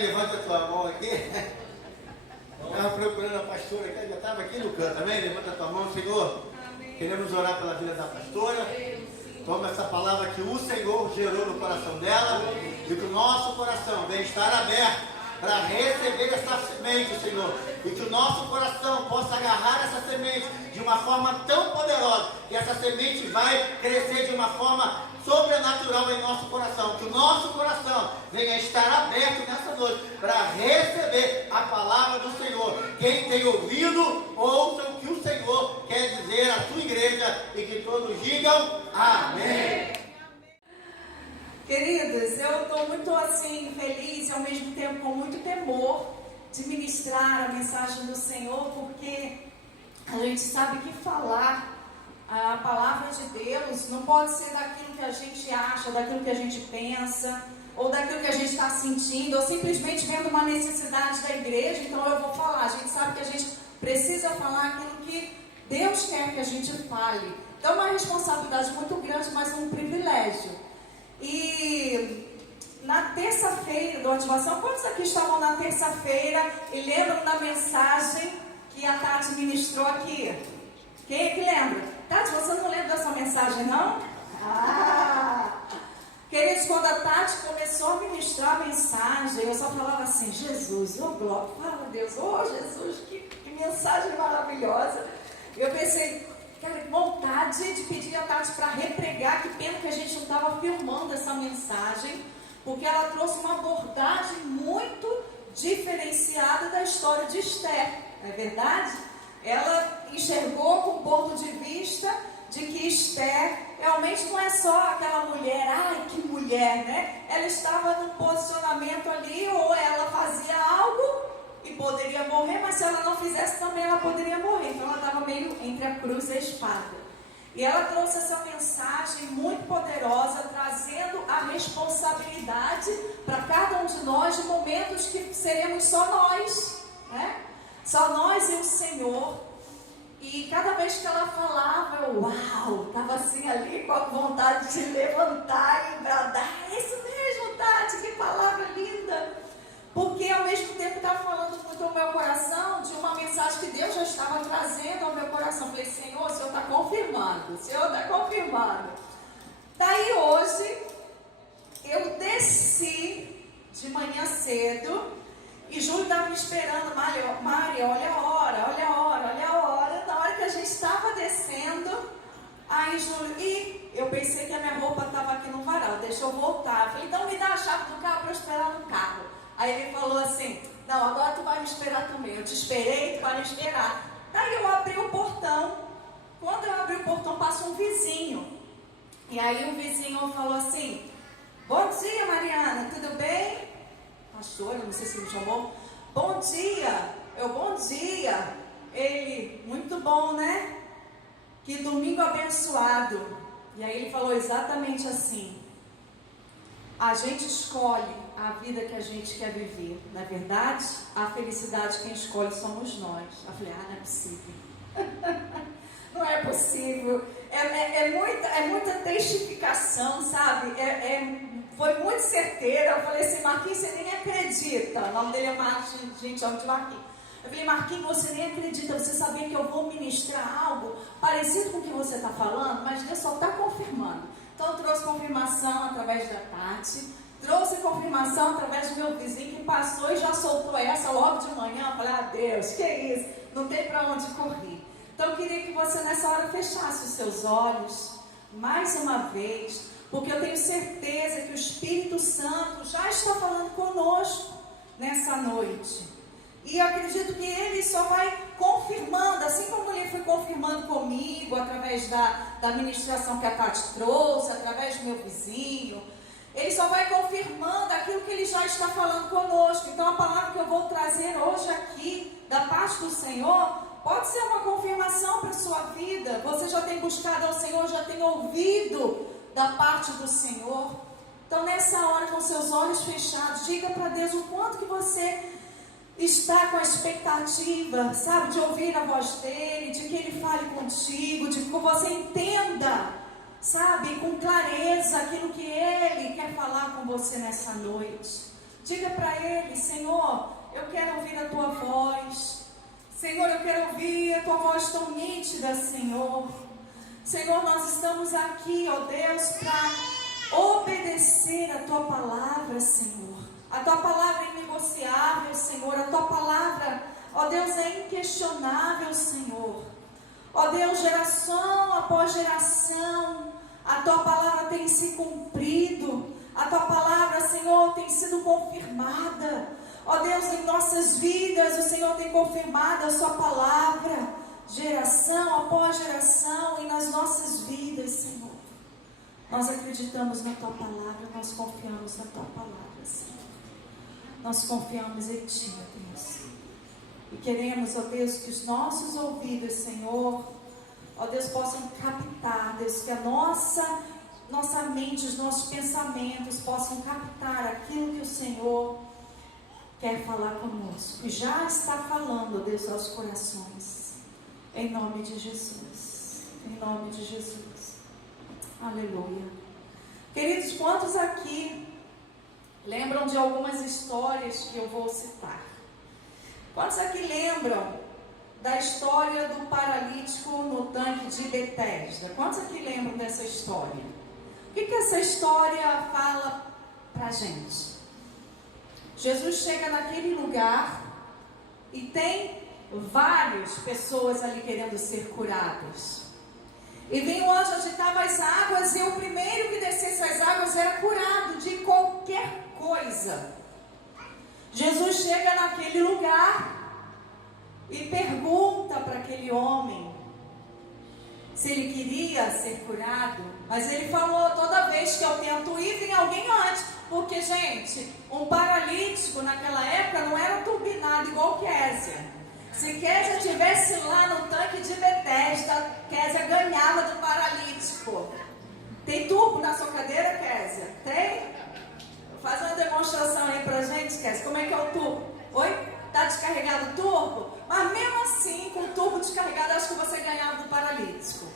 levanta a tua mão aqui. Estava procurando a pastora, que já estava aqui no canto, amém? Levanta a tua mão, Senhor. Amém. Queremos orar pela vida da pastora. Toma essa palavra que o Senhor gerou no coração dela. E que o nosso coração venha estar aberto para receber essa semente, Senhor. E que o nosso coração possa agarrar essa semente de uma forma tão poderosa. Que essa semente vai crescer de uma forma sobrenatural em nosso coração. Que o nosso coração venha estar aberto nessa noite para receber a palavra do Senhor. Quem tem ouvido, ouça o que o Senhor quer dizer à sua igreja. E que todos digam amém. Queridos, eu estou muito assim feliz e ao mesmo tempo com muito temor de ministrar a mensagem do Senhor, porque a gente sabe que falar a palavra de Deus não pode ser daquilo que a gente acha, daquilo que a gente pensa, ou daquilo que a gente está sentindo, ou simplesmente vendo uma necessidade da igreja, então eu vou falar. A gente sabe que a gente precisa falar aquilo que Deus quer que a gente fale. Então é uma responsabilidade muito grande, mas um privilégio. E na terça-feira do Ativação, quantos aqui estavam na terça-feira e lembram da mensagem que a Tati ministrou aqui? Quem é que lembra? Tati, você não lembra dessa mensagem, não? Queridos, quando a Tati começou a ministrar a mensagem, eu só falava assim: Jesus, ô glória, fala Deus, ô Jesus, que mensagem maravilhosa. Eu pensei, cara, que vontade de pedir a Tati para repregar. Que pena que a gente não estava filmando essa mensagem, porque ela trouxe uma abordagem muito diferenciada da história de Esther, não é verdade? Ela enxergou com o ponto de vista de que Esther realmente não é só aquela mulher, ai que mulher, né? Ela estava num posicionamento ali, ou ela fazia algo e poderia morrer, mas se ela não fizesse também ela poderia morrer. Então ela estava meio entre a cruz e a espada. E ela trouxe essa mensagem muito poderosa, trazendo a responsabilidade para cada um de nós de momentos que seremos só nós, né? Só nós e o Senhor. E cada vez que ela falava, eu, uau, estava assim ali com a vontade de levantar e bradar: é isso mesmo, Tati, que palavra linda! Porque ao mesmo tempo estava falando muito ao meu coração de uma mensagem que Deus já estava trazendo ao meu coração. Eu falei: Senhor, o Senhor está confirmando, o Senhor está confirmando. Daí hoje, eu desci de manhã cedo e Júlio estava me esperando. Mari, olha a hora, olha a hora, olha a hora. Na hora que a gente estava descendo, aí Júlio, e eu pensei que a minha roupa estava aqui no varal, deixa eu voltar. Eu falei: então me dá a chave do carro para eu esperar no carro. Aí ele falou assim: não, agora tu vai me esperar também. Eu te esperei, tu vai me esperar. Daí eu abri o portão. Quando eu abri o portão, passou um vizinho. E aí o vizinho falou assim: bom dia, Mariana, tudo bem? Pastor, eu não sei se me chamou. Bom dia. Eu, bom dia. Ele, muito bom, né? Que domingo abençoado. E aí ele falou exatamente assim: a gente escolhe a vida que a gente quer viver. Na verdade, a felicidade quem escolhe somos nós. Eu falei: não é possível. Não é possível. É muita testificação, sabe? Foi muito certeira. Eu falei assim: Marquinhos, você nem acredita. O nome dele é Marquinhos, gente, chama de Marquinhos. Eu falei: Marquinhos, você nem acredita. Você sabia que eu vou ministrar algo parecido com o que você está falando, mas Deus só está confirmando. Então eu trouxe confirmação através da Tati, trouxe confirmação através do meu vizinho que passou e já soltou essa logo de manhã. Eu falei: Deus, que é isso? Não tem para onde correr. Então eu queria que você nessa hora fechasse os seus olhos mais uma vez, porque eu tenho certeza que o Espírito Santo já está falando conosco nessa noite. E eu acredito que Ele só vai confirmando, assim como Ele foi confirmando comigo, através da ministração que a Tati trouxe, através do meu vizinho. Ele só vai confirmando aquilo que Ele já está falando conosco. Então a palavra que eu vou trazer hoje aqui, da parte do Senhor, pode ser uma confirmação para a sua vida. Você já tem buscado ao Senhor, já tem ouvido da parte do Senhor. Então nessa hora, com seus olhos fechados, diga para Deus o quanto que você está com a expectativa, sabe, de ouvir a voz dEle, de que Ele fale contigo, de que você entenda, sabe, com clareza aquilo que Ele quer falar com você nessa noite. Diga para Ele: Senhor, eu quero ouvir a Tua voz. Senhor, eu quero ouvir a Tua voz tão nítida, Senhor. Senhor, nós estamos aqui, ó Deus, para obedecer a Tua palavra, Senhor. A Tua palavra é inegociável, Senhor. A Tua palavra, ó Deus, é inquestionável, Senhor. Ó Deus, geração após geração, a Tua palavra tem se cumprido. A Tua palavra, Senhor, tem sido confirmada. Ó Deus, em nossas vidas, o Senhor tem confirmado a Sua palavra. Geração após geração, e nas nossas vidas, Senhor. Nós acreditamos na Tua palavra, nós confiamos na Tua palavra, Senhor. Nós confiamos em Ti, ó Deus. E queremos, ó Deus, que os nossos ouvidos, Senhor, ó Deus, possam captar, Deus, que a nossa mente, os nossos pensamentos possam captar aquilo que o Senhor quer falar conosco. E já está falando, ó Deus, aos corações. Em nome de Jesus. Em nome de Jesus. Aleluia. Queridos, quantos aqui lembram de algumas histórias que eu vou citar? Quantos aqui lembram da história do paralítico no tanque de Betesda? Quantos aqui lembram dessa história? O que essa história fala pra gente? Jesus chega naquele lugar e tem várias pessoas ali querendo ser curadas. E vem o anjo agitar as águas, e o primeiro que descesse as águas era curado de qualquer coisa. Jesus chega naquele lugar e pergunta para aquele homem se ele queria ser curado. Mas ele falou: toda vez que eu tento ir, vem alguém antes. Porque, gente, um paralítico naquela época não era turbinado igual Késia. Se Késia estivesse lá no tanque de Betesda, Késia ganhava do paralítico. Tem turbo na sua cadeira, Késia? Tem? Faz uma demonstração aí pra gente, Késia. Como é que é o turbo? Oi? Tá descarregado o turbo? Mas mesmo assim, com o turbo descarregado, acho que você ganhava do paralítico.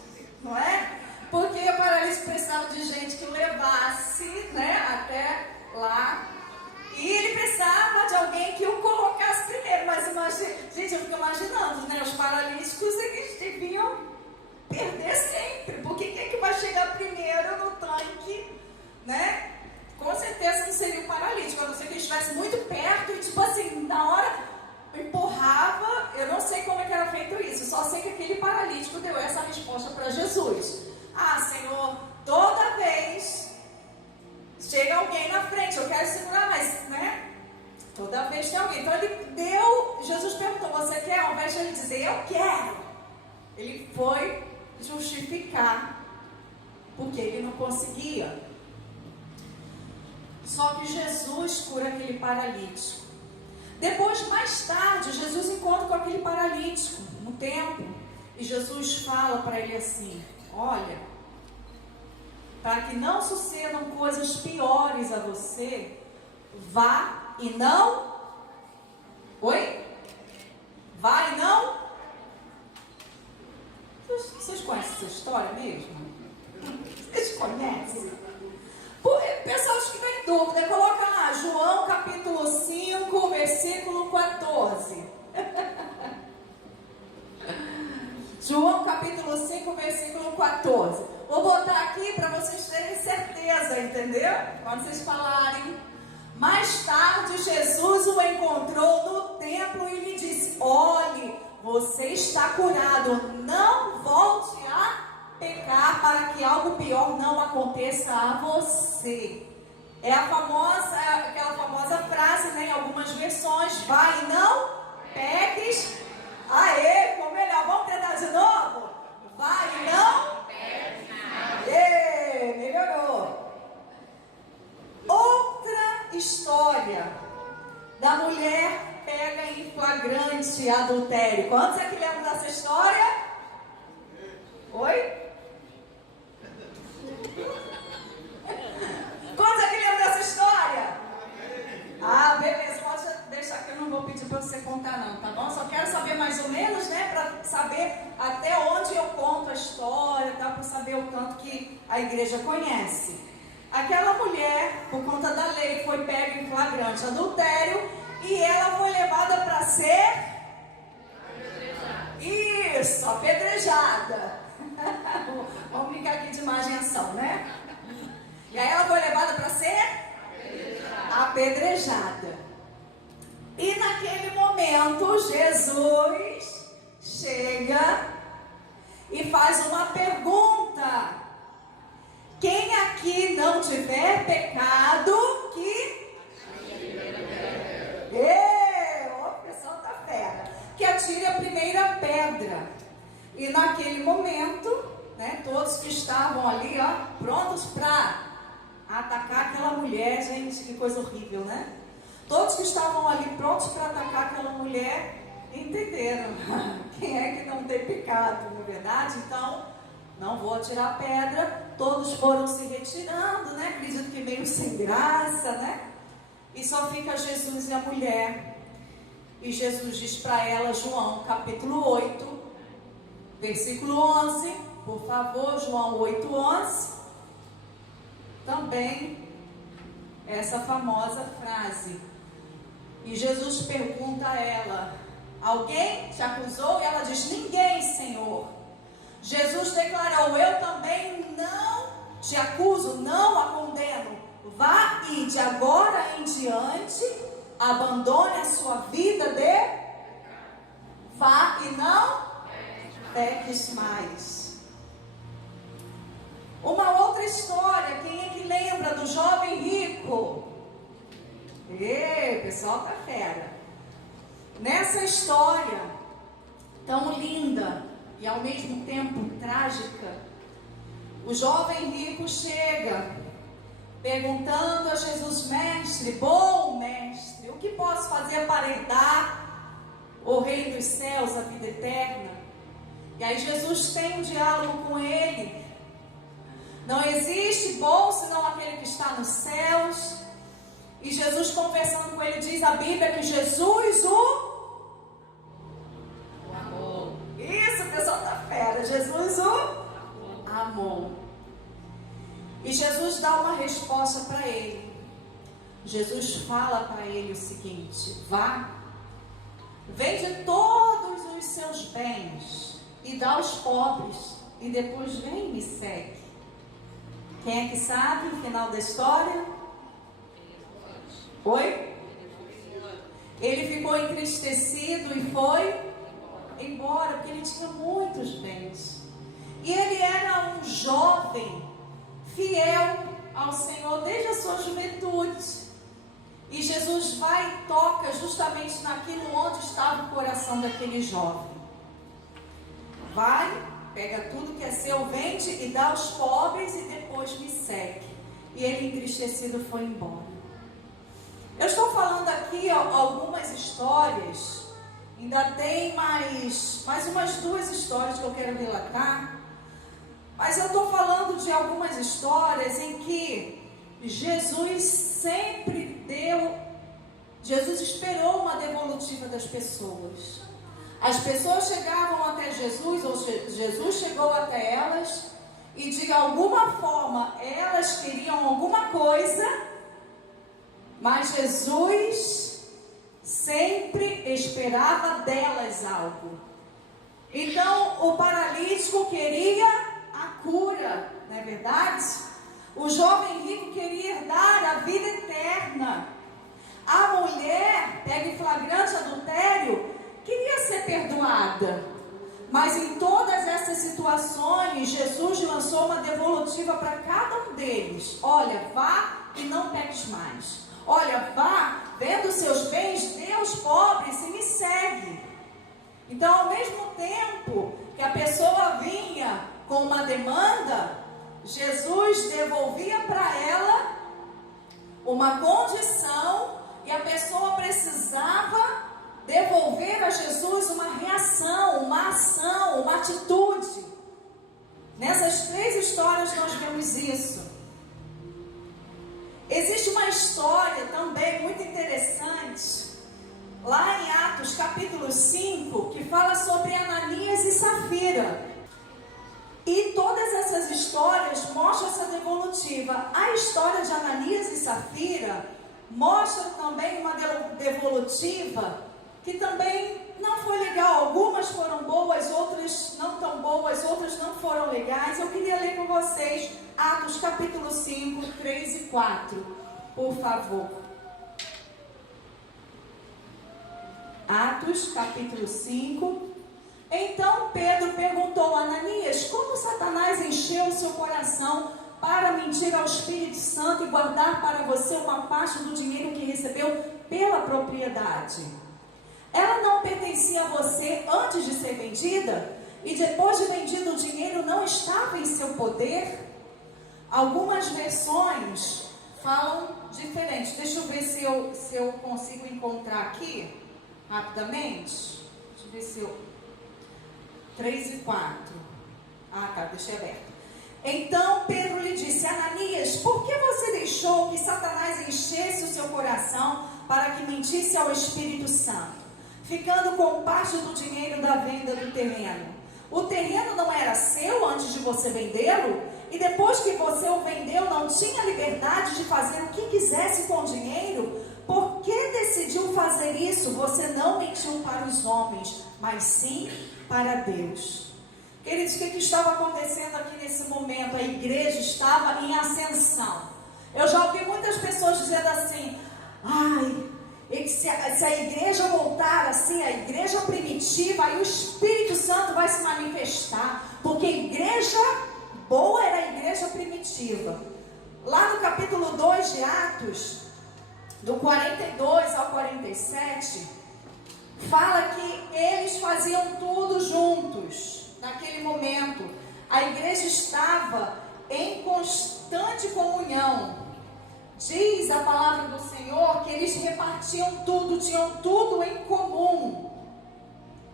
Não é? Porque o paralítico precisava de gente que levasse, né, até lá. E ele precisava de alguém que o colocasse primeiro. Mas imagina, gente, eu fico imaginando, né? Os paralíticos, eles deviam perder sempre. Porque quem é que vai chegar primeiro no tanque, né? Com certeza não seria o paralítico, a não ser que ele estivesse muito perto e, tipo assim, na hora empurrava. Eu não sei como é que era feito isso. Só sei que aquele paralítico deu essa resposta para Jesus: ah, Senhor, toda vez chega alguém na frente, eu quero segurar, mas, né? Toda vez tem alguém. Então ele deu. Jesus perguntou: você quer? Ao invés de ele dizer eu quero, ele foi justificar porque ele não conseguia. Só que Jesus cura aquele paralítico. Depois, mais tarde, Jesus encontra com aquele paralítico no templo. E Jesus fala para ele assim: olha, para que não sucedam coisas piores a você, vá e não... Oi? Vá e não... Vocês conhecem essa história mesmo? Vocês conhecem? Pessoal que tem dúvida, coloca lá, João capítulo 5, versículo 14. João capítulo 5, versículo 14. Vou botar aqui para vocês terem certeza, entendeu? Quando vocês falarem. Mais tarde, Jesus o encontrou no templo e lhe disse: olhe, você está curado, não volte a pecar para que algo pior não aconteça a você. É aquela famosa frase, né, em algumas versões: vai e não peques. Aê, ficou melhor. Vamos tentar de novo? Vai e não peques. Melhorou. Outra história da mulher pega em flagrante adultério. Quantos é que lembram dessa história? Oi? Quantos é que lembram dessa história? Ah, beleza, pode deixar que eu não vou pedir para você contar não, tá bom? Só quero saber mais ou menos, né, para saber até onde eu conto a história, tá? Para saber o tanto que a igreja conhece. aquela mulher, por conta da lei, foi pega em flagrante adultério e ela foi levada para ser isso, apedrejada. Vamos brincar aqui de imaginação, né? E aí ela foi levada para ser apedrejada. E naquele momento Jesus chega e faz uma pergunta: quem aqui não tiver pecado, que... O pessoal tá fera. Que atire a primeira pedra. E naquele momento, né, todos que estavam ali, ó, prontos para atacar aquela mulher, gente, que coisa horrível, né? Todos que estavam ali prontos para atacar aquela mulher, entenderam quem é que não tem pecado, não é verdade? Então, não vou atirar pedra. Todos foram se retirando, né? Acredito que meio sem graça, né? E só fica Jesus e a mulher. E Jesus diz para ela, João capítulo 8, versículo 11. Por favor, João 8, 11. Também essa famosa frase. E Jesus pergunta a ela: alguém te acusou? E ela diz: ninguém, Senhor. Jesus declarou: eu também não te acuso, não a condeno. Vá e de agora em diante abandone a sua vida de... Vá e não peques mais. Uma outra história, quem é que lembra do jovem rico? O pessoal tá fera. Nessa história tão linda e ao mesmo tempo trágica, o jovem rico chega perguntando a Jesus: mestre, bom mestre, o que posso fazer para herdar o reino dos céus, a vida eterna? E aí Jesus tem um diálogo com ele. Não existe bom senão aquele que está nos céus. E Jesus, conversando com ele, diz a Bíblia que Jesus o amou. Isso, o pessoal tá fera. Jesus o amou. E Jesus dá uma resposta para ele. Jesus fala para ele o seguinte: vá, vende todos os seus bens e dá aos pobres, e depois vem e me segue. Quem é que sabe o final da história? Oi? Ele ficou entristecido e foi embora, porque ele tinha muitos bens. E ele era um jovem fiel ao Senhor desde a sua juventude. E Jesus vai e toca justamente naquilo onde estava o coração daquele jovem. Vai, pega tudo que é seu, vende e dá aos pobres, e depois me segue. E ele, entristecido, foi embora. Eu estou falando aqui algumas histórias. Ainda tem mais umas 2 histórias que eu quero relatar. Mas eu estou falando de algumas histórias em que Jesus esperou uma devolutiva das pessoas. As pessoas chegavam até Jesus, ou Jesus chegou até elas, e de alguma forma elas queriam alguma coisa, mas Jesus sempre esperava delas algo. Então o paralítico queria a cura, não é verdade? O jovem rico queria herdar a vida eterna. A mulher, pega em flagrante adultério, queria ser perdoada. Mas em todas essas situações, Jesus lançou uma devolutiva para cada um deles: olha, vá e não peques mais. Olha, vá, venda os seus bens, dê aos pobres e me segue. Então, ao mesmo tempo que a pessoa vinha com uma demanda, Jesus devolvia para ela uma condição, e a pessoa precisava devolver a Jesus uma reação, uma ação, uma atitude. Nessas 3 histórias nós vemos isso. Existe uma história também muito interessante, lá em Atos capítulo 5, que fala sobre Ananias e Safira. E todas essas histórias mostram essa devolutiva. A história de Ananias e Safira mostra também uma devolutiva que também não foi legal. Algumas foram boas, outras não tão boas, outras não foram legais. Eu queria ler com vocês Atos capítulo 5, 3 e 4, por favor. Atos capítulo 5. Então Pedro perguntou a Ananias: como Satanás encheu o seu coração para mentir ao Espírito Santo e guardar para você uma parte do dinheiro que recebeu pela propriedade? Ela não pertencia a você antes de ser vendida? E depois de vendido o dinheiro não estava em seu poder? Algumas versões falam diferente. Deixa eu ver se eu consigo encontrar aqui rapidamente. Deixa eu ver se eu... 3 e 4. Ah, tá, deixei aberto. Então Pedro lhe disse: Ananias, por que você deixou que Satanás enchesse o seu coração para que mentisse ao Espírito Santo, ficando com parte do dinheiro da venda do terreno? O terreno não era seu antes de você vendê-lo? E depois que você o vendeu, não tinha liberdade de fazer o que quisesse com o dinheiro? Por que decidiu fazer isso? Você não mentiu para os homens, mas sim para Deus. Queridos, o que estava acontecendo aqui nesse momento? A igreja estava em ascensão. Eu já ouvi muitas pessoas dizendo assim: ai, se a igreja voltar assim, a igreja primitiva, aí o Espírito Santo vai se manifestar, porque a igreja boa era a igreja primitiva. Lá no capítulo 2 de Atos, do 42 ao 47, fala que eles faziam tudo juntos. Naquele momento, a igreja estava em constante comunhão. Diz a palavra do Senhor que eles repartiam tudo, tinham tudo em comum.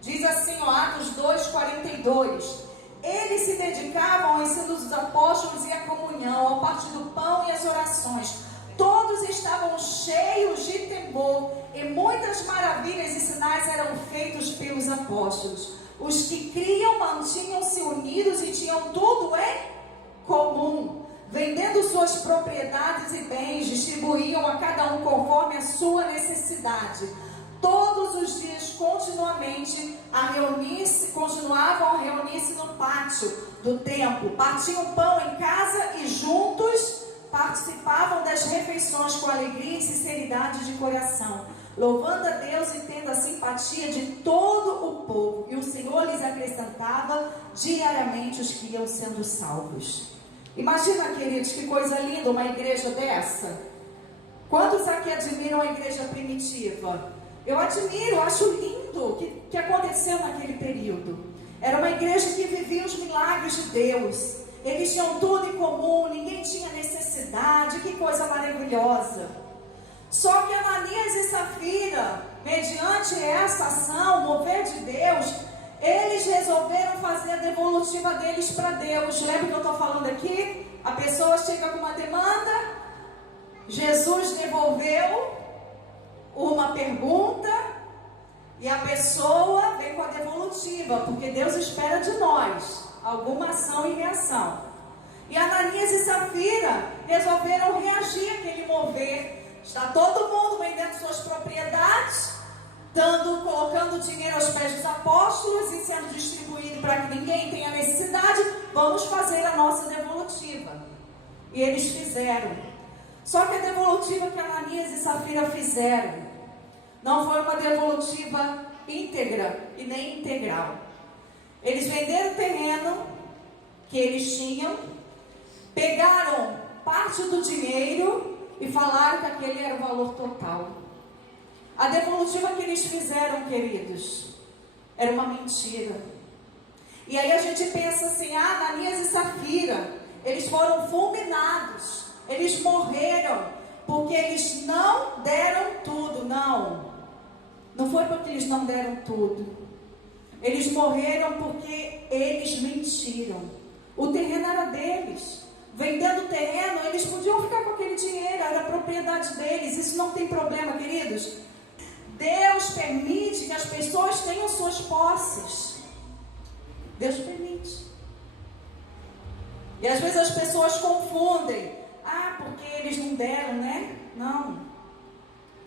Diz assim, Atos 2:42. Eles se dedicavam ao ensino dos apóstolos e à comunhão, ao partir do pão e às orações. Todos estavam cheios de temor, e muitas maravilhas e sinais eram feitos pelos apóstolos. Os que criam mantinham-se unidos e tinham tudo em comum. Vendendo suas propriedades e bens, distribuíam a cada um conforme a sua necessidade. Todos os dias, continuavam a reunir-se no pátio do templo. Partiam pão em casa e juntos participavam das refeições com alegria e sinceridade de coração, louvando a Deus e tendo a simpatia de todo o povo. E o Senhor lhes acrescentava diariamente os que iam sendo salvos. Imagina, queridos, que coisa linda uma igreja dessa. Quantos aqui admiram a igreja primitiva? Eu admiro, acho lindo o que aconteceu naquele período. Era uma igreja que vivia os milagres de Deus. Eles tinham tudo em comum, ninguém tinha necessidade. Que coisa maravilhosa. Só que Ananias e Safira, mediante essa ação, mover de Deus, eles resolveram fazer a devolutiva deles para Deus. Lembra que eu estou falando aqui? A pessoa chega com uma demanda, Jesus devolveu uma pergunta e a pessoa vem com a devolutiva, porque Deus espera de nós alguma ação e reação. E Ananias e Safira resolveram reagir àquele mover. Está todo mundo vendendo suas propriedades, colocando dinheiro aos pés dos apóstolos e sendo distribuído para que ninguém tenha necessidade. Vamos fazer a nossa devolutiva. E eles fizeram. Só que a devolutiva que Ananias e Safira fizeram não foi uma devolutiva íntegra e nem integral. Eles venderam o terreno que eles tinham, pegaram parte do dinheiro e falaram que aquele era o valor total. A devolutiva que eles fizeram, queridos, era uma mentira. E aí a gente pensa assim: Ananias e Safira, eles foram fulminados, eles morreram porque eles não deram tudo. Não foi porque eles não deram tudo. Eles morreram porque eles mentiram. O terreno era deles. Vendendo o terreno, eles podiam ficar com aquele dinheiro, era a propriedade deles. Isso não tem problema, queridos. Deus permite que as pessoas tenham suas posses. Deus permite. E às vezes as pessoas confundem. Ah, porque eles não deram, né? Não.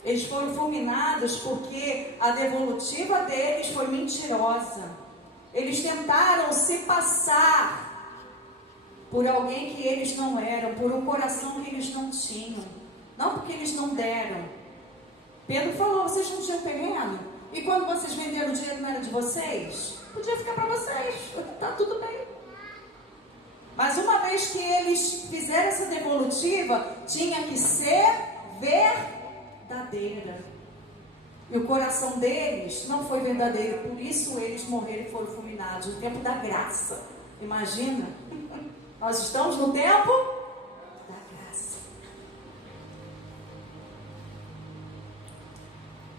Eles foram fulminados porque a devolutiva deles foi mentirosa. Eles tentaram se passar por alguém que eles não eram, por um coração que eles não tinham. Não porque eles não deram. Pedro falou, vocês não tinham terreno? E quando vocês venderam o dinheiro não era de vocês? Podia ficar para vocês, está tudo bem. Mas uma vez que eles fizeram essa devolutiva, tinha que ser verdadeira. E o coração deles não foi verdadeiro, por isso eles morreram e foram fulminados. No tempo da graça. Imagina, nós estamos no tempo da graça.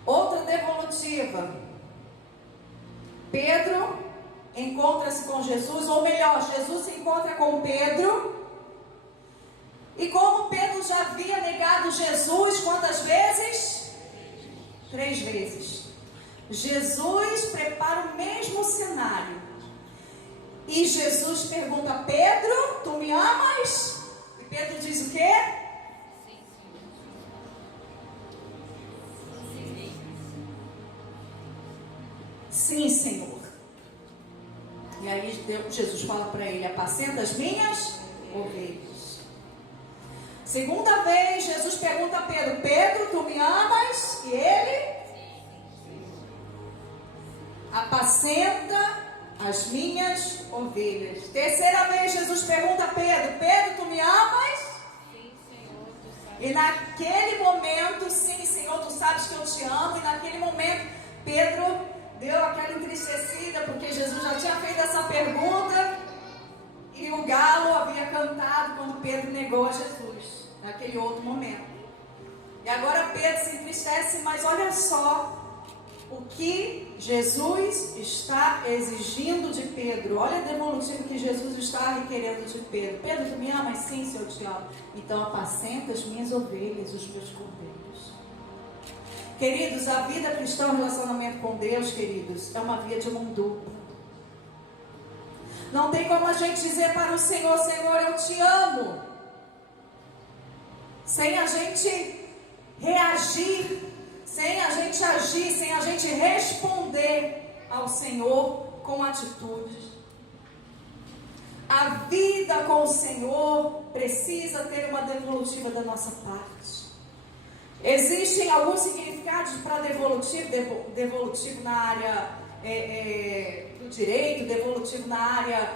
Outra devolutiva. Pedro encontra-se com Jesus, ou melhor, Jesus se encontra com Pedro. E como Pedro já havia negado Jesus, quantas vezes? 3 vezes. Jesus prepara o mesmo cenário. E Jesus pergunta a Pedro, tu me amas? E Pedro diz o quê? Sim, Senhor. E aí Jesus fala para ele, apacenta as minhas ovelhas. Segunda vez, Jesus pergunta a Pedro, Pedro, tu me amas? E ele? Apacenta as minhas ovelhas. Terceira vez, Jesus pergunta a Pedro, Pedro, tu me amas? Sim, Senhor, tu sabes. E naquele momento, sim, Senhor, tu sabes que eu te amo. E naquele momento, Pedro deu aquela entristecida, porque Jesus já tinha feito essa pergunta e o galo havia cantado quando Pedro negou a Jesus, naquele outro momento. E agora Pedro se entristece, mas olha só o que Jesus está exigindo de Pedro. Olha a devolutiva que Jesus está requerendo de Pedro. Pedro, tu me amas? Sim, Senhor, eu te amo. Então apacenta as minhas ovelhas, os meus cordeiros. Queridos, a vida cristã, o relacionamento com Deus, queridos, é uma via de mão dupla. Não tem como a gente dizer para o Senhor, Senhor, eu te amo, sem a gente reagir, sem a gente agir, sem a gente responder ao Senhor com atitudes. A vida com o Senhor precisa ter uma devolutiva da nossa parte. Existem alguns significados para devolutivo na área do direito, devolutivo na área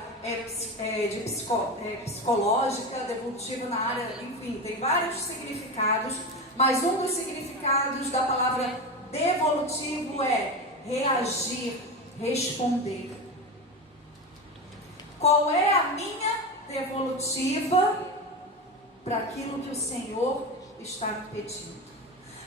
psicológica, devolutivo na área, enfim, tem vários significados, mas um dos significados da palavra devolutivo é reagir, responder. Qual é a minha devolutiva para aquilo que o Senhor está me pedindo?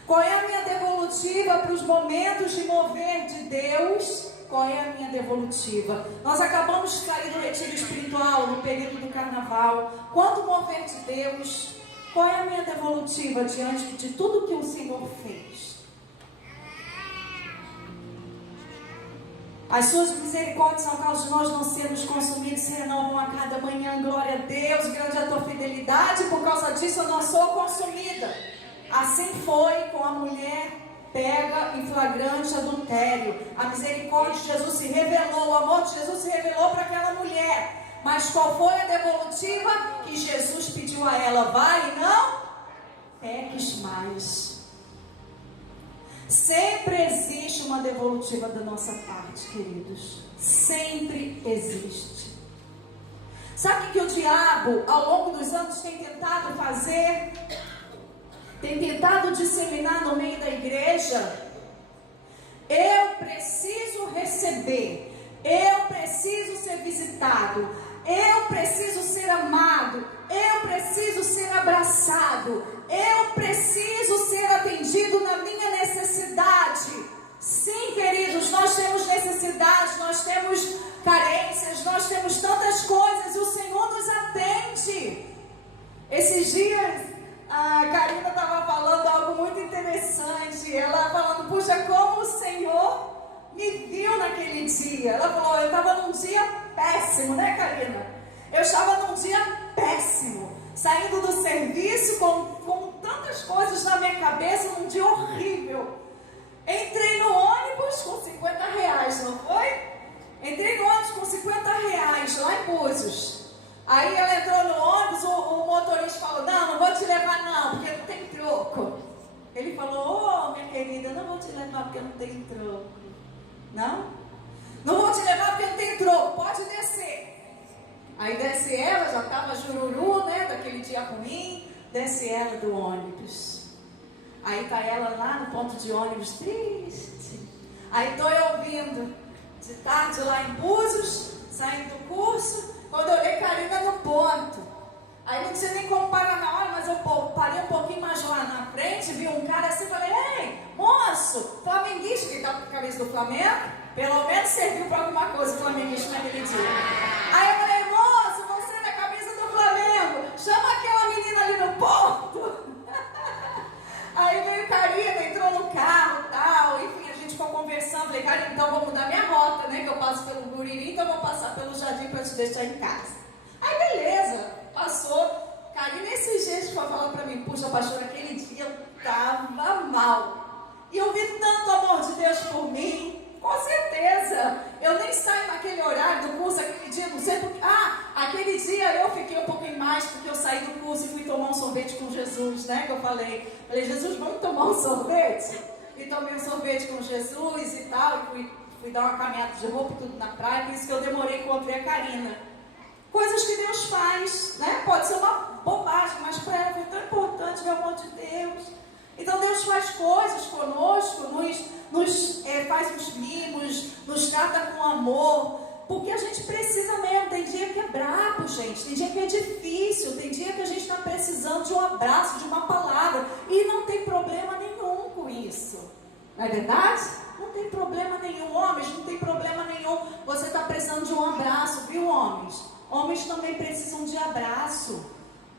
Qual é a minha devolutiva para os momentos de mover de Deus? Qual é a minha devolutiva? Nós acabamos de sair do retiro espiritual no período do carnaval. Quando mover de Deus, qual é a minha devolutiva diante de tudo que o Senhor fez? As suas misericórdias são causa de nós não sermos consumidos, se renovam a cada manhã. Glória a Deus, grande é a tua fidelidade. Por causa disso eu não sou consumida. Assim foi com a mulher pega em flagrante adultério. A misericórdia de Jesus se revelou, o amor de Jesus se revelou para aquela mulher. Mas qual foi a devolutiva que Jesus pediu a ela? Vai e não peques mais. Sempre existe uma devolutiva da nossa parte, queridos. Sempre existe. Sabe o que o diabo, ao longo dos anos, tem tentado fazer? Tem tentado disseminar no meio da igreja. Eu preciso receber. Eu preciso ser visitado. Eu preciso ser amado. Eu preciso ser abraçado. Eu preciso ser atendido na minha necessidade. Sim, queridos, nós temos necessidades, nós temos carências, nós temos tantas coisas e o Senhor nos atende. Esses dias a Karina estava falando algo muito interessante. Ela falando, puxa, como o Senhor me viu naquele dia. Ela falou, eu estava num dia péssimo, né, Karina? Eu estava num dia péssimo. Saindo do serviço com tantas coisas na minha cabeça, num dia horrível. Entrei no ônibus com R$50, não foi? Entrei no ônibus com R$50 lá em Búzios. Aí ela entrou no ônibus, o motorista falou: não vou te levar não, porque não tem troco. Ele falou: minha querida, não vou te levar porque não tem troco. Não vou te levar porque não tem troco, pode descer. Aí desce ela, já estava jururu, né, daquele dia ruim, desce ela do ônibus. Aí tá ela lá no ponto de ônibus, triste. Aí tô eu ouvindo, de tarde lá em Búzios, saindo do curso, quando eu olhei Karina no ponto. Aí não tinha nem como parar na hora, mas eu parei um pouquinho mais lá na frente, vi um cara assim, falei: ei, moço, flamenguista, que tá com a camisa do Flamengo, pelo menos serviu para alguma coisa flamenguista naquele dia. Aí eu falei: moço, você na camisa do Flamengo, chama aquela menina ali no ponto. Aí veio Karina, entrou no carro e tal, enfim, a gente ficou conversando. Falei: Karina, então vou mudar minha rota, né, que eu passo pelo Guriri, então eu vou passar pelo Jardim para te deixar em casa. Aí beleza, passou. Karina esses dias foi falar para mim: puxa, pastor, aquele dia eu tava mal. E eu vi tanto amor de Deus por mim. Com certeza, eu nem saio naquele horário do curso, aquele dia, não sei porque. Aquele dia eu fiquei um pouquinho mais, porque eu saí do curso e fui tomar um sorvete com Jesus, né? Que eu falei: Jesus, vamos tomar um sorvete? E tomei um sorvete com Jesus e tal, e fui dar uma caminhada de roupa, tudo na praia, por isso que eu demorei, encontrei a Karina. Coisas que Deus faz, né? Pode ser uma bobagem, mas para ela foi tão importante, o amor de Deus. Então Deus faz coisas conosco, nos faz uns mimos, nos trata com amor, porque a gente precisa mesmo. Tem dia que é brabo, gente, tem dia que é difícil, tem dia que a gente está precisando de um abraço, de uma palavra, e não tem problema nenhum com isso, não é verdade? Não tem problema nenhum, homens, não tem problema nenhum. Você está precisando de um abraço, viu, homens? Homens também precisam de abraço,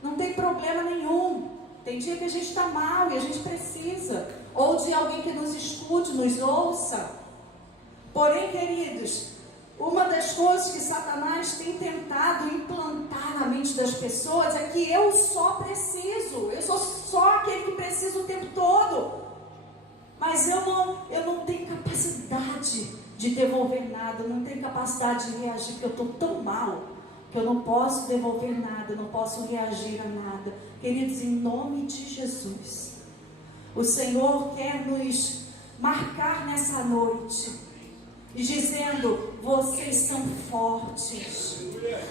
não tem problema nenhum. Tem dia que a gente está mal e a gente precisa, ou de alguém que nos escute, nos ouça. Porém, queridos, uma das coisas que Satanás tem tentado implantar na mente das pessoas é que eu só preciso, eu sou só aquele que precisa o tempo todo. Mas eu não tenho capacidade de devolver nada, eu não tenho capacidade de reagir, porque eu estou tão mal que eu não posso devolver nada, eu não posso reagir a nada. Queridos, em nome de Jesus, o Senhor quer nos marcar nessa noite, e dizendo: vocês são fortes.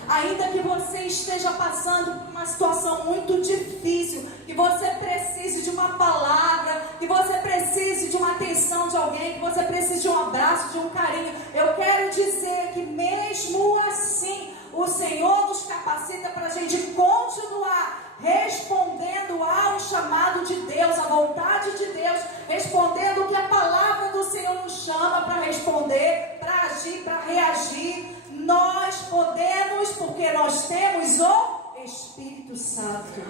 Ainda que você esteja passando por uma situação muito difícil, que você precise de uma palavra, que você precise de uma atenção de alguém, que você precise de um abraço, de um carinho, eu quero dizer que mesmo assim, o Senhor nos capacita para a gente continuar respondendo ao chamado de Deus, à vontade de Deus, respondendo o que a palavra do Senhor nos chama para responder, para agir, para reagir. Nós podemos, porque nós temos o Espírito Santo.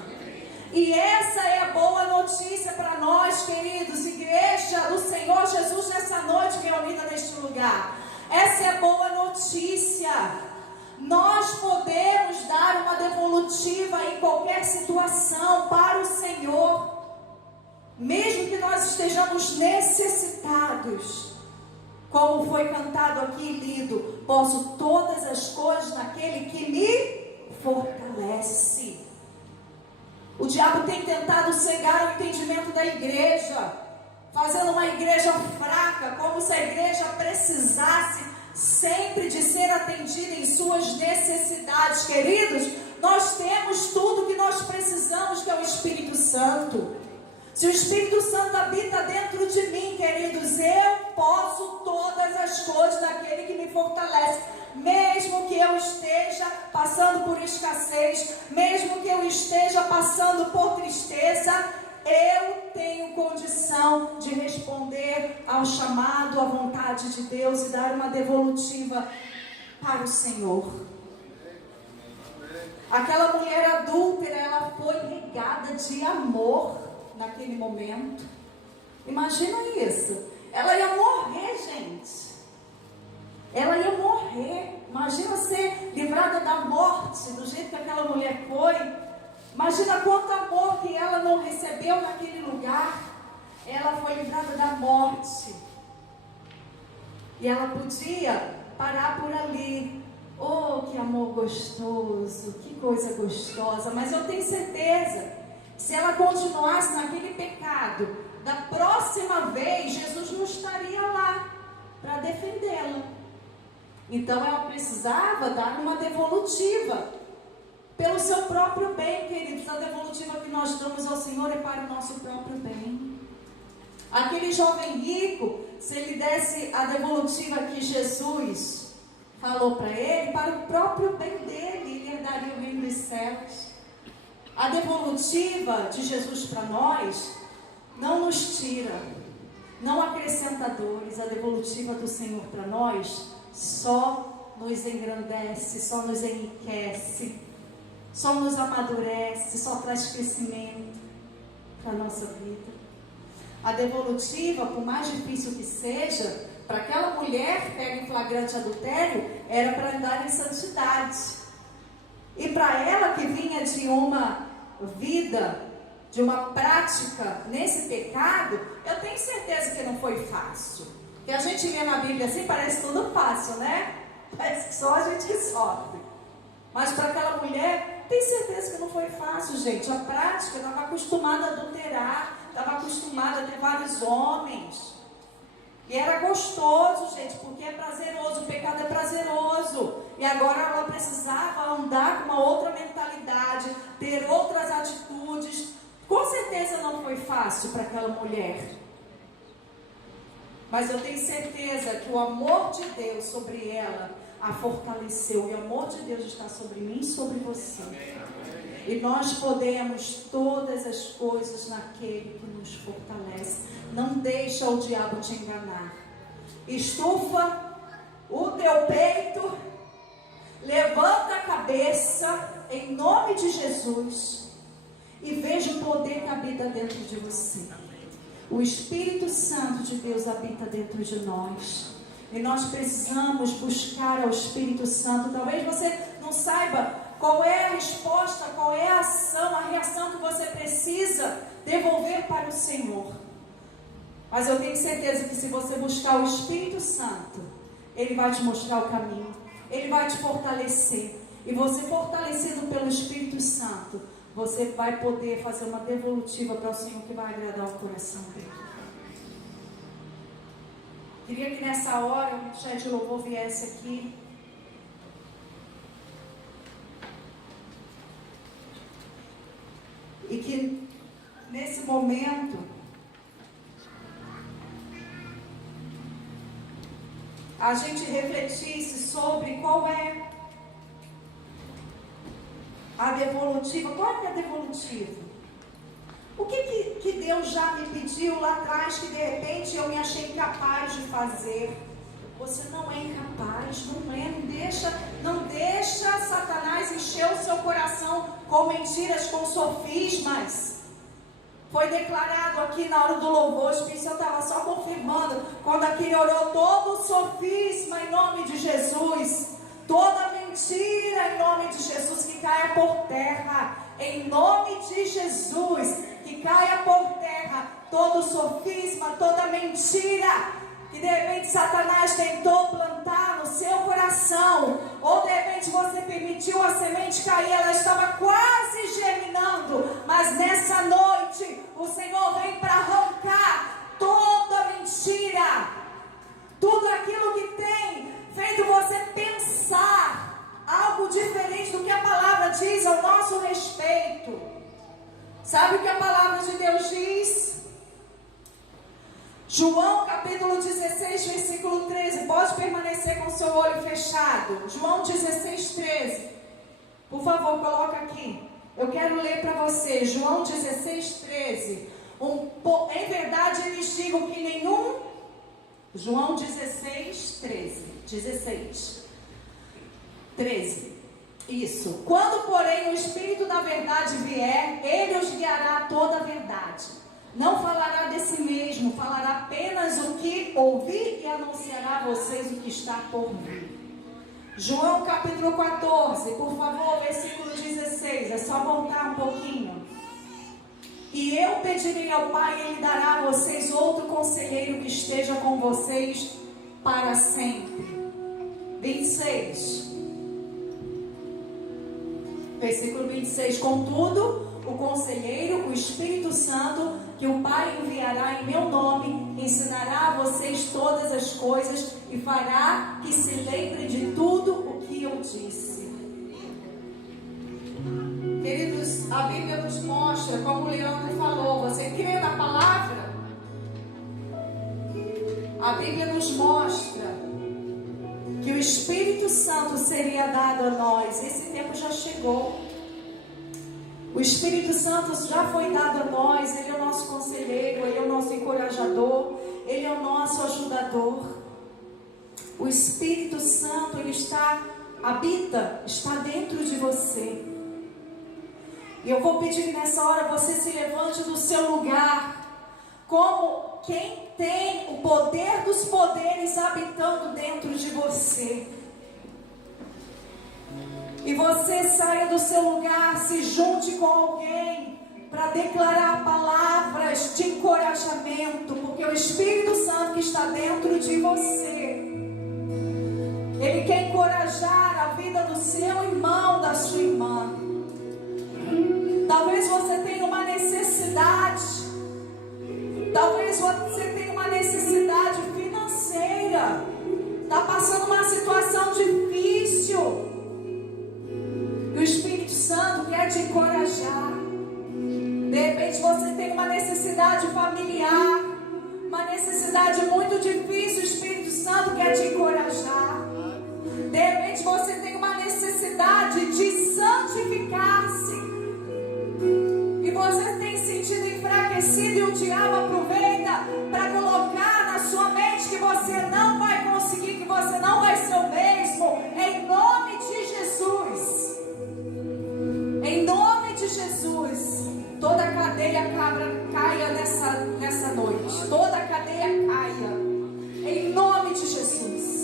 E essa é a boa notícia para nós, queridos, igreja do Senhor Jesus, nessa noite reunida neste lugar. Essa é a boa notícia. Nós podemos dar uma devolutiva em qualquer situação para o Senhor, mesmo que nós estejamos necessitados. Como foi cantado aqui e lido: posso todas as coisas naquele que me fortalece. O diabo tem tentado cegar o entendimento da igreja, fazendo uma igreja fraca, como se a igreja precisasse sempre de ser atendida em suas necessidades. Queridos, nós temos tudo que nós precisamos, que é o Espírito Santo. Se o Espírito Santo habita dentro de mim, queridos, eu posso todas as coisas naquele que me fortalece. Mesmo que eu esteja passando por escassez, mesmo que eu esteja passando por tristeza, eu tenho condição de responder ao chamado, à vontade de Deus e dar uma devolutiva para o Senhor. Aquela mulher adúltera, ela foi regada de amor naquele momento. Imagina isso. Ela ia morrer, gente. Ela ia morrer. Imagina ser livrada da morte, do jeito que aquela mulher foi. bebeu naquele lugar, ela foi livrada da morte. E ela podia parar por ali. Oh, que amor gostoso, que coisa gostosa. Mas eu tenho certeza que se ela continuasse naquele pecado, da próxima vez Jesus não estaria lá para defendê-la. Então ela precisava dar uma devolutiva, pelo seu próprio bem, queridos. A devolutiva que nós damos ao Senhor é para o nosso próprio bem. Aquele jovem rico, se ele desse a devolutiva que Jesus falou para ele, para o próprio bem dele, ele herdaria o reino dos céus. A devolutiva de Jesus para nós não nos tira, não acrescenta dores. A devolutiva do Senhor para nós só nos engrandece, só nos enriquece, só nos amadurece, só traz crescimento para a nossa vida. A devolutiva, por mais difícil que seja, para aquela mulher pega em flagrante adultério, era para andar em santidade. E para ela que vinha de uma vida, de uma prática nesse pecado, eu tenho certeza que não foi fácil. Que a gente lê na Bíblia assim, parece tudo fácil, né? Parece que só a gente que sofre. Mas para aquela mulher, tenho certeza que não foi fácil, gente. A prática, estava acostumada a adulterar, estava acostumada a ter vários homens. E era gostoso, gente, porque é prazeroso, o pecado é prazeroso. E agora ela precisava andar com uma outra mentalidade, ter outras atitudes. Com certeza não foi fácil para aquela mulher. Mas eu tenho certeza que o amor de Deus sobre ela a fortaleceu. E o amor de Deus está sobre mim e sobre você. E nós podemos todas as coisas naquele que nos fortalece. Não deixa o diabo te enganar. Estufa o teu peito, levanta a cabeça em nome de Jesus e veja o poder que habita dentro de você. O Espírito Santo de Deus habita dentro de nós. E nós precisamos buscar ao Espírito Santo. Talvez você não saiba qual é a resposta, qual é a ação, a reação que você precisa devolver para o Senhor. Mas eu tenho certeza que se você buscar o Espírito Santo, Ele vai te mostrar o caminho. Ele vai te fortalecer. E você, fortalecido pelo Espírito Santo, você vai poder fazer uma devolutiva para o Senhor que vai agradar o coração dele. Queria que nessa hora o Ministério de Louvor viesse aqui. E que nesse momento a gente refletisse sobre qual é a devolutiva. Qual é a devolutiva? O que Deus já me pediu lá atrás que de repente eu me achei incapaz de fazer? Você não é incapaz, não deixa Satanás encher o seu coração com mentiras, com sofismas. Foi declarado aqui na hora do louvor, o Espírito Santo estava só confirmando, quando aqui orou, todo sofisma em nome de Jesus, toda mentira em nome de Jesus, que caia por terra, em nome de Jesus, que caia por terra, todo sofisma, toda mentira, que de repente Satanás tentou plantar no seu coração, ou de repente você permitiu a semente cair, ela estava quase germinando, mas nessa noite o Senhor vem para arrancar toda mentira, tudo aquilo que tem feito você pensar algo diferente do que a palavra diz ao nosso respeito. Sabe o que a palavra de Deus diz? João capítulo 16, versículo 13. Pode permanecer com o seu olho fechado. João 16, 13. Por favor, coloca aqui. Eu quero ler para você. João 16, 13. Em verdade, lhes digo que nenhum... João 16, 13. 16. 13. Isso. Quando, porém, o Espírito da verdade vier, ele os guiará a toda a verdade. Não falará de si mesmo, falará apenas o que ouvir e anunciará a vocês o que está por vir. João capítulo 14, por favor, versículo 16. É só voltar um pouquinho. E eu pedirei ao Pai, e Ele dará a vocês outro conselheiro que esteja com vocês para sempre. 26. Versículo 26. Contudo, o conselheiro, o Espírito Santo, que o Pai enviará em meu nome, ensinará a vocês todas as coisas e fará que se lembre de tudo o que eu disse. Queridos, a Bíblia nos mostra, como o Leandro falou, você crê na palavra? A Bíblia nos mostra que o Espírito Santo seria dado a nós. Esse tempo já chegou. O Espírito Santo já foi dado a nós. Ele é o nosso conselheiro, Ele é o nosso encorajador, Ele é o nosso ajudador. O Espírito Santo, Ele está dentro de você. E eu vou pedir que nessa hora você se levante do seu lugar, como quem tem o poder dos poderes habitando dentro de você. E você saia do seu lugar, se junte com alguém para declarar palavras de encorajamento, porque o Espírito Santo que está dentro de você, ele quer encorajar a vida do seu irmão, da sua irmã. Talvez você tenha uma necessidade, talvez você tenha uma necessidade financeira, está passando uma situação difícil. E o Espírito Santo quer te encorajar. De repente você tem uma necessidade familiar, uma necessidade muito difícil. O Espírito Santo quer te encorajar. De repente você tem uma necessidade de santificar-se, e você tem sentido enfraquecido, e o diabo aproveita para colocar na sua mente que você não vai conseguir, que você não vai ser o mesmo. Em nome de Jesus, em nome de Jesus, toda a cadeia caia nessa noite. Toda a cadeia caia, em nome de Jesus.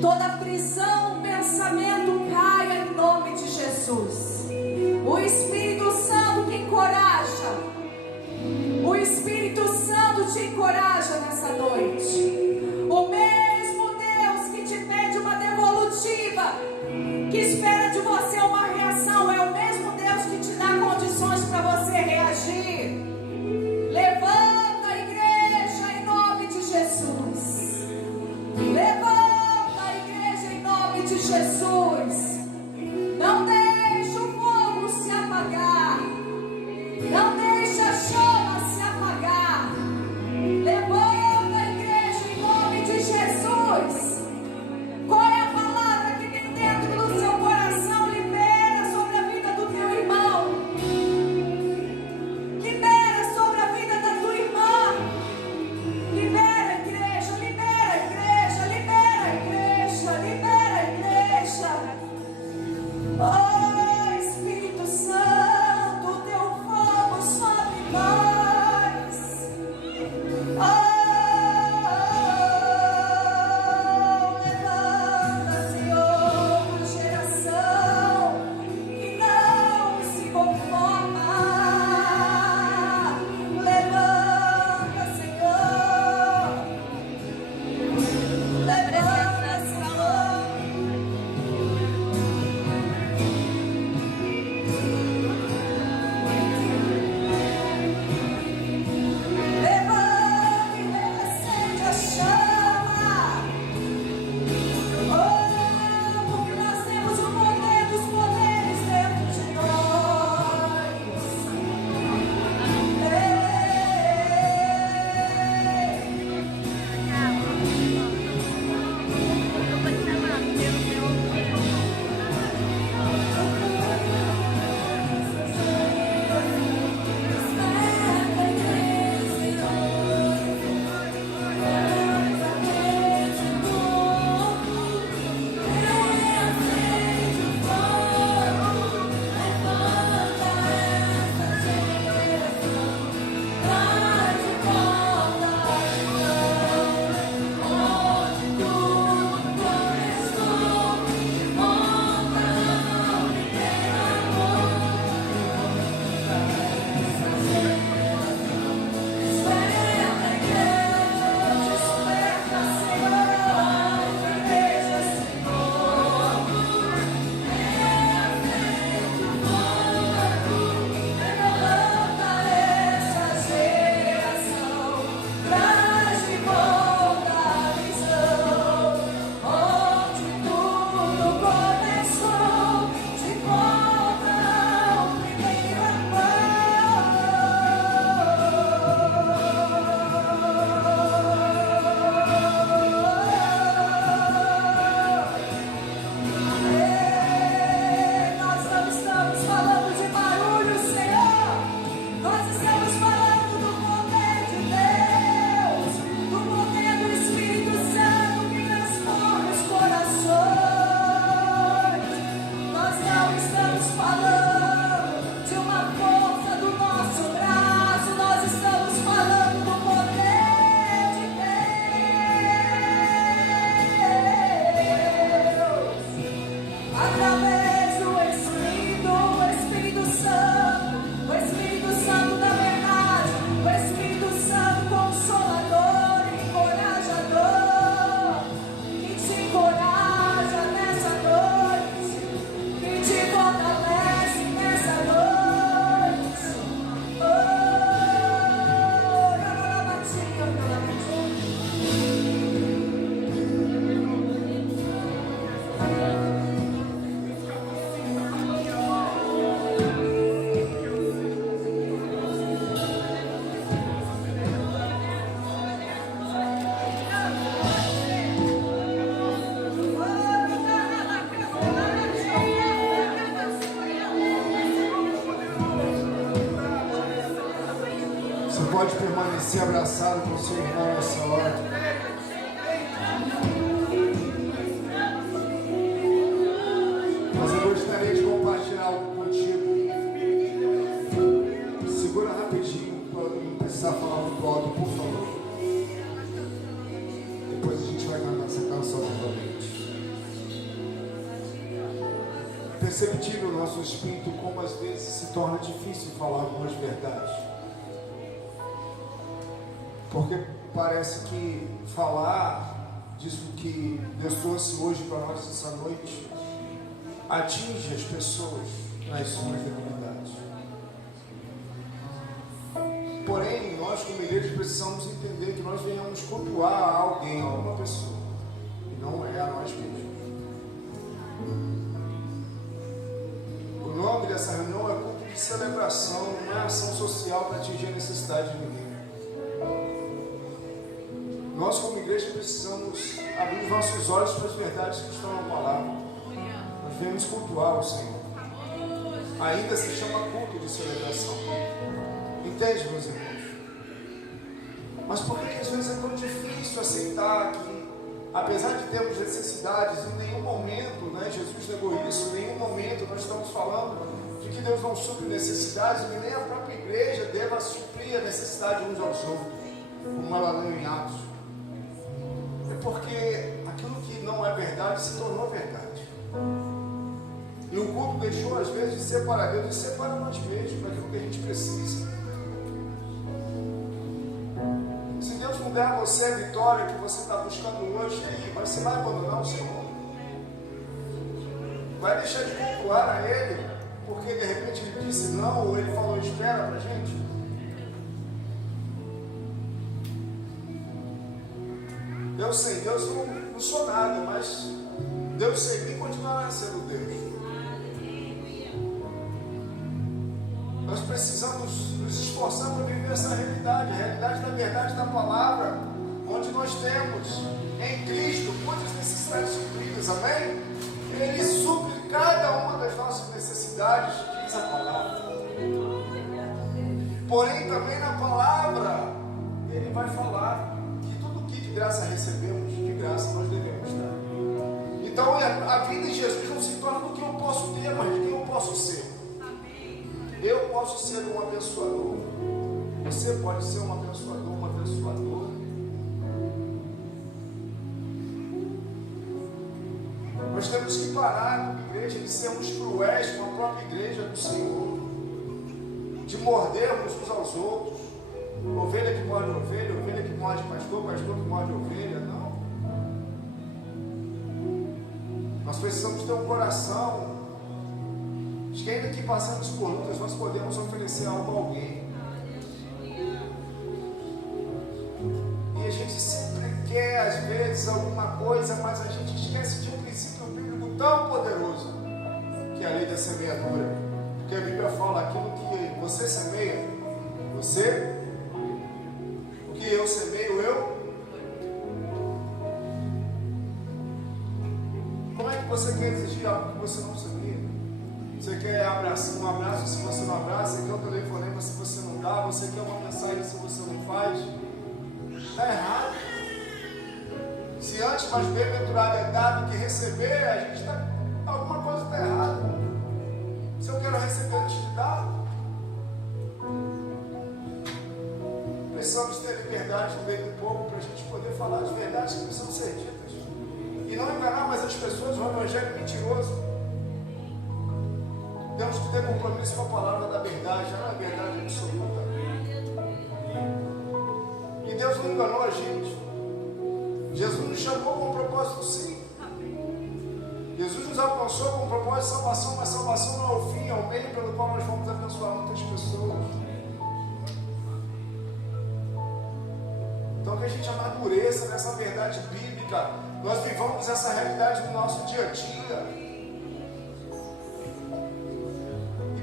Toda prisão, pensamento caia em nome de Jesus. O Espírito Santo que encoraja, o Espírito Santo te encoraja nessa noite. O mesmo Deus que te pede uma devolutiva, que espera de você uma reação, é o mesmo Deus que te dá condições para você reagir. Levanta a igreja em nome de Jesus. Levanta a igreja em nome se abraçado com o seu irmão nessa hora. Mas eu gostaria de compartilhar algo contigo. Segura rapidinho para não precisar falar muito alto, por favor. Depois a gente vai cantar essa canção novamente. É perceptível no nosso espírito como às vezes se torna difícil falar algumas verdades. Porque parece que falar disso que Deus trouxe hoje para nós essa noite atinge as pessoas nas suas debilidades. Porém, nós como igreja precisamos entender que nós venhamos cultuar alguém, alguma pessoa, e não é a nós mesmos. O nome dessa reunião é culto de celebração, não é ação social para atingir a necessidade de ninguém. Nós como igreja precisamos abrir os nossos olhos para as verdades que estão na palavra. Nós viemos cultuar o Senhor. Ainda se chama culto de celebração. Entende, meus irmãos? Mas por que às vezes é tão difícil aceitar que, apesar de termos necessidades, em nenhum momento, né, Jesus negou isso, em nenhum momento nós estamos falando de que Deus não supre necessidades, e nem a própria igreja deva suprir a necessidade uns aos outros, como ela leu em Atos. É porque aquilo que não é verdade se tornou verdade. E o culto deixou às vezes de ser para Deus e ser para nós mesmos, para aquilo que a gente precisa. Se Deus não der a você a vitória que você está buscando hoje, e aí, você vai abandonar o Senhor? Vai deixar de cultuar a Ele, porque de repente Ele disse não, ou Ele falou espera para a gente? Deus sem Deus não sou nada, mas Deus sem mim continuará sendo Deus. Nós precisamos nos esforçar para viver essa realidade, a realidade da verdade da palavra, onde nós temos em Cristo muitas necessidades supridas, amém? Ele supre cada uma das nossas necessidades, diz a palavra. Porém, também na palavra, Ele vai falar que tudo que de graça recebemos, de graça nós devemos dar. Então, a vida de Jesus não se torna do que eu posso ter, mas de quem eu posso ser. Eu posso ser um abençoador. Você pode ser um abençoador, uma abençoadora. Nós temos que parar, como igreja, de sermos cruéis com a própria igreja do Senhor, de mordermos uns aos outros. Ovelha que morde ovelha, ovelha que morde pastor, pastor que morde ovelha. Não. Nós precisamos ter um coração de que ainda que passamos por lutas, nós podemos oferecer algo a alguém. E a gente sempre quer, às vezes, alguma coisa, mas a gente esquece de um princípio bíblico tão poderoso, que é a lei da semeadura. Porque a Bíblia fala aquilo que você semeia, você, o que eu semeio, eu. Como é que você quer exigir algo que você não semeia? Você quer um abraço se você não abraça, você quer um telefonema se você não dá, você quer uma mensagem se você não faz. Está errado. Se antes mais bem-aventurado é dar do que receber, a gente está. Alguma coisa está errada. Se eu quero receber antes de dar, precisamos ter liberdade no meio do povo para a gente poder falar as verdades que precisam ser ditas. E não enganar mais as pessoas no evangelho mentiroso. Temos que ter compromisso com a palavra da verdade, não é a verdade absoluta. E Deus não enganou a gente. Jesus nos chamou com um propósito, sim. Jesus nos alcançou com um propósito de salvação, mas salvação não é o fim, é o meio pelo qual nós vamos abençoar muitas pessoas. Então que a gente amadureça nessa verdade bíblica, nós vivamos essa realidade no nosso dia a dia.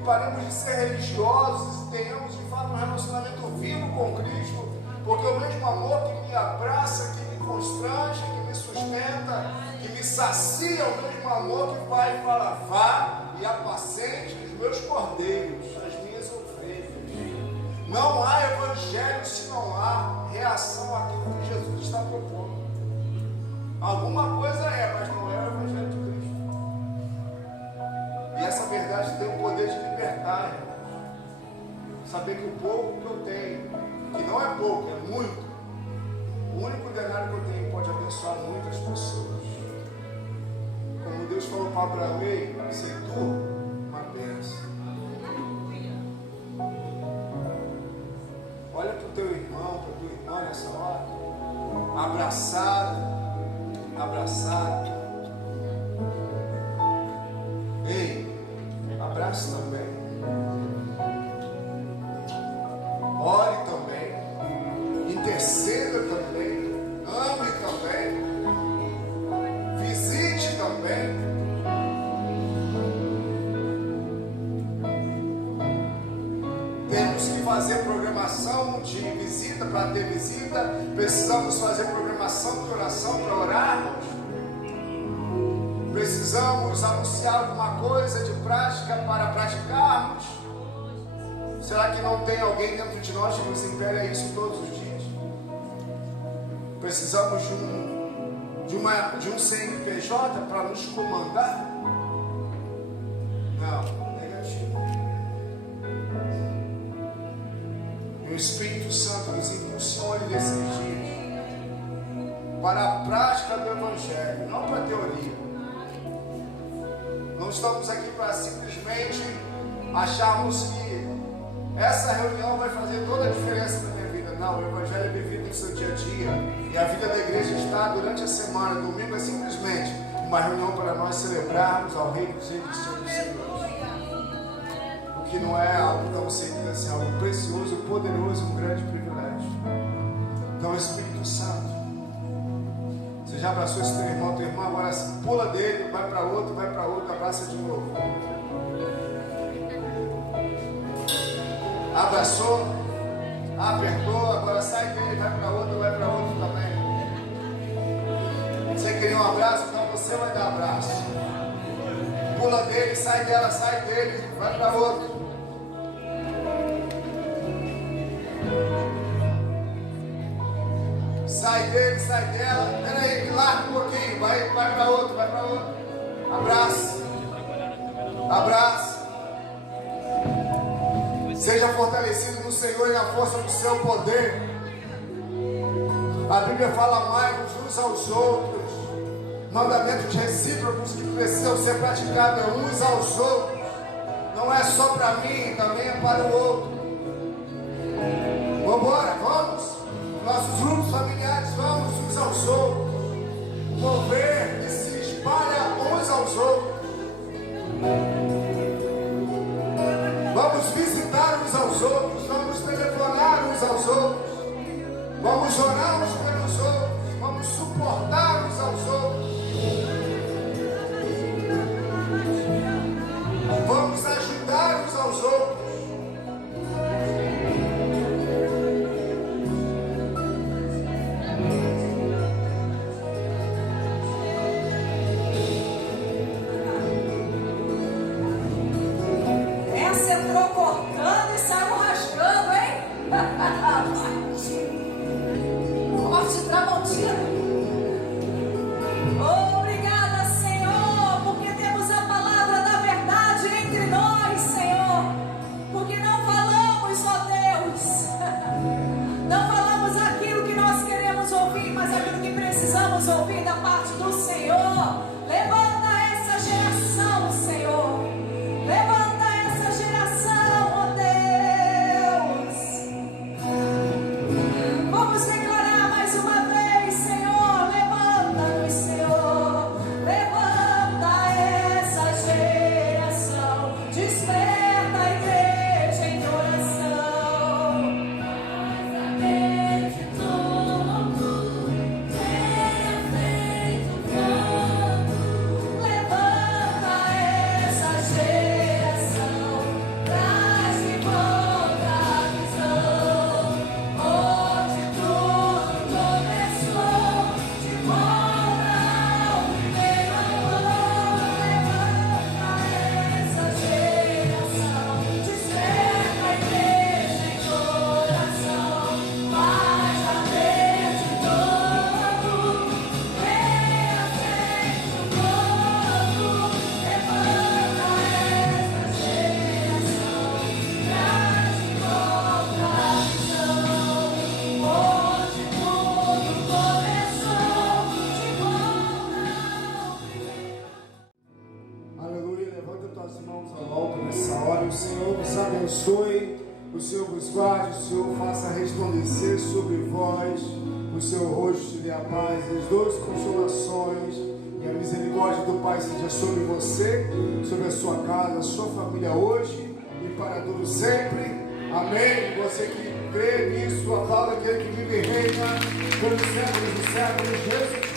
Paremos de ser religiosos e tenhamos de fato um relacionamento vivo com Cristo, porque o mesmo amor que me abraça, que me constrange, que me sustenta, que me sacia, o mesmo amor que vai e fala, vá e apacente os meus cordeiros, as minhas ovelhas. Não há evangelho se não há reação àquilo que Jesus está propondo. Alguma coisa mas não é o evangelho de Cristo. E essa verdade tem o poder de libertar, irmãos. Saber que o pouco que eu tenho, que não é pouco, é muito, o único denário que eu tenho pode abençoar muitas pessoas. Como Deus falou para Abraão: ei, sei tu uma bênção. Olha para o teu irmão, para a tua irmã nessa hora, abraçado. Ei, abrace também. Ore também. Interceda também. Ame também. Visite também. Temos que fazer programação de visita para ter visita. Precisamos fazer programação de oração para orarmos. Precisamos anunciar alguma coisa de prática para praticarmos. Será que não tem alguém dentro de nós que nos impele a isso todos os dias? Precisamos de um CNPJ para nos comandar? Não, negativo. E o Espírito Santo nos impulsione nesses dias para a prática do Evangelho, não para a teoria. Não estamos aqui para simplesmente acharmos que essa reunião vai fazer toda a diferença na minha vida. Não, o Evangelho é vivido no seu dia a dia. E a vida da igreja está durante a semana. Domingo é simplesmente uma reunião para nós celebrarmos ao Rei dos Reis e Senhor dos Senhores. O que não é algo tão simples assim, algo precioso, poderoso, um grande privilégio. Então, Espírito Santo, você já abraçou esse teu irmão, tua irmã, agora pula dele, vai para outro, abraça de novo. Abraçou, apertou, agora sai dele, vai para outro também. Você queria um abraço, então você vai dar abraço. Pula dele, sai dela, sai dele, vai para outro. Sai dele, sai dela. Peraí, me larga um pouquinho. Vai para outro. Abraço. Seja fortalecido no Senhor e na força do seu poder. A Bíblia fala: amai-vos uns aos outros. Mandamentos recíprocos que precisam ser praticados uns aos outros. Não é só para mim, também é para o outro. Vamos. Nossos grupos familiares, vamos uns aos outros. O mover que se espalha uns aos outros. Vamos visitar uns aos outros. Vamos telefonar uns aos outros. Vamos orar uns pelos outros. Vamos suportar uns aos outros. Vamos ajudar uns aos outros. Vamos declarar mais uma vez, Senhor. Senhor faça resplandecer sobre vós o seu rosto e a paz, as dores e consolações, e a misericórdia do Pai seja sobre você, sobre a sua casa, a sua família hoje e para tudo sempre. Amém. Você que crê nisso, aplauda aquele que vive e reina pelos séculos dos séculos, Jesus.